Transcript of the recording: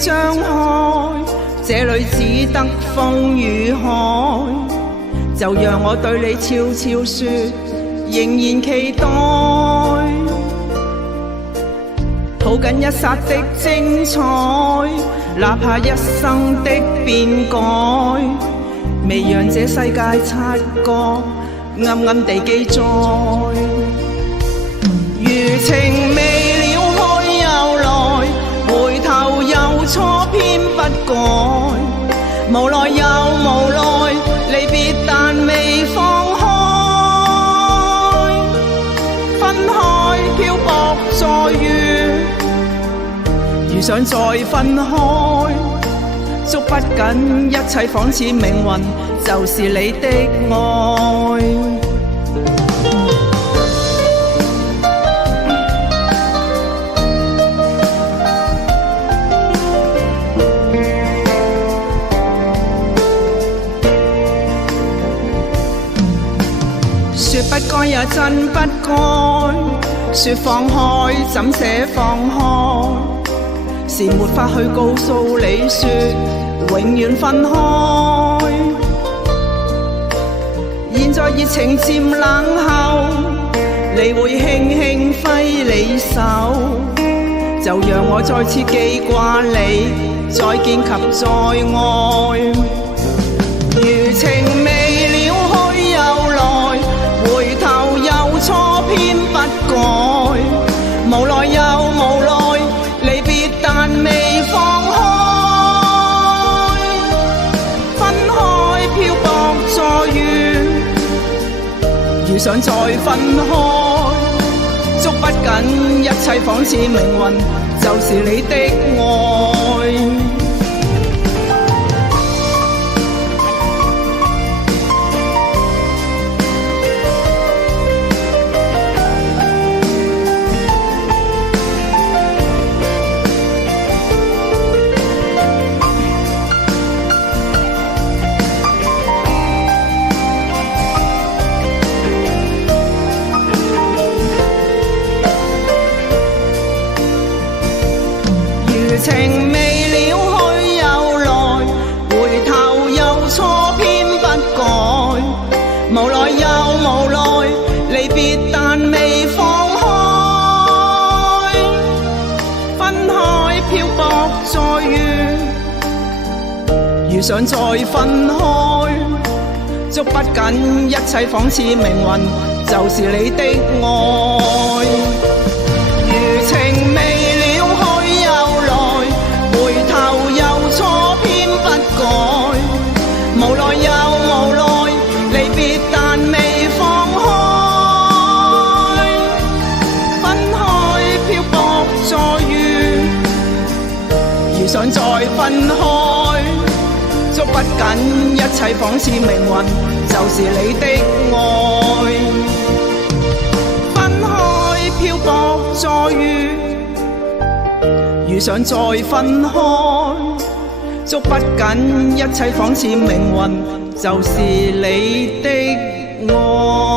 張開，這裏只得風與海，就讓我對你悄悄說，仍然期待，抱緊一剎的精彩，哪怕一生的變改，未讓這世界察覺，暗暗地記載。餘情未了去又來，回頭又錯偏不改，無奈又無奈，離別但未放開，分開漂泊在遇，如想再分開，捉不緊一切仿似命運，就是你的愛。說不該也真不該，說放開怎捨放開，是沒法去告訴你說永遠分開。現在熱情漸冷後，你會輕輕揮你手，就讓我再次記掛你，再見及再愛。餘情未了去又來，回頭又錯偏不改，無奈又無奈，離別但未放開，分開漂泊再遇，如想再分開，捉不緊一切仿似命運，就是你的愛。情未了去又來，回頭又錯偏不改，無奈又無奈，離別但未放開，分開漂泊再遇，如想再分開，捉不緊一切仿似命運，就是你的愛。餘情未無奈又無奈，離別但未放開，分開漂泊再遇，如想再分開，捉不緊一切仿似命運，就是你的愛。分開漂泊再遇，如想再分開，捉不緊一切仿似命運，就是你的愛。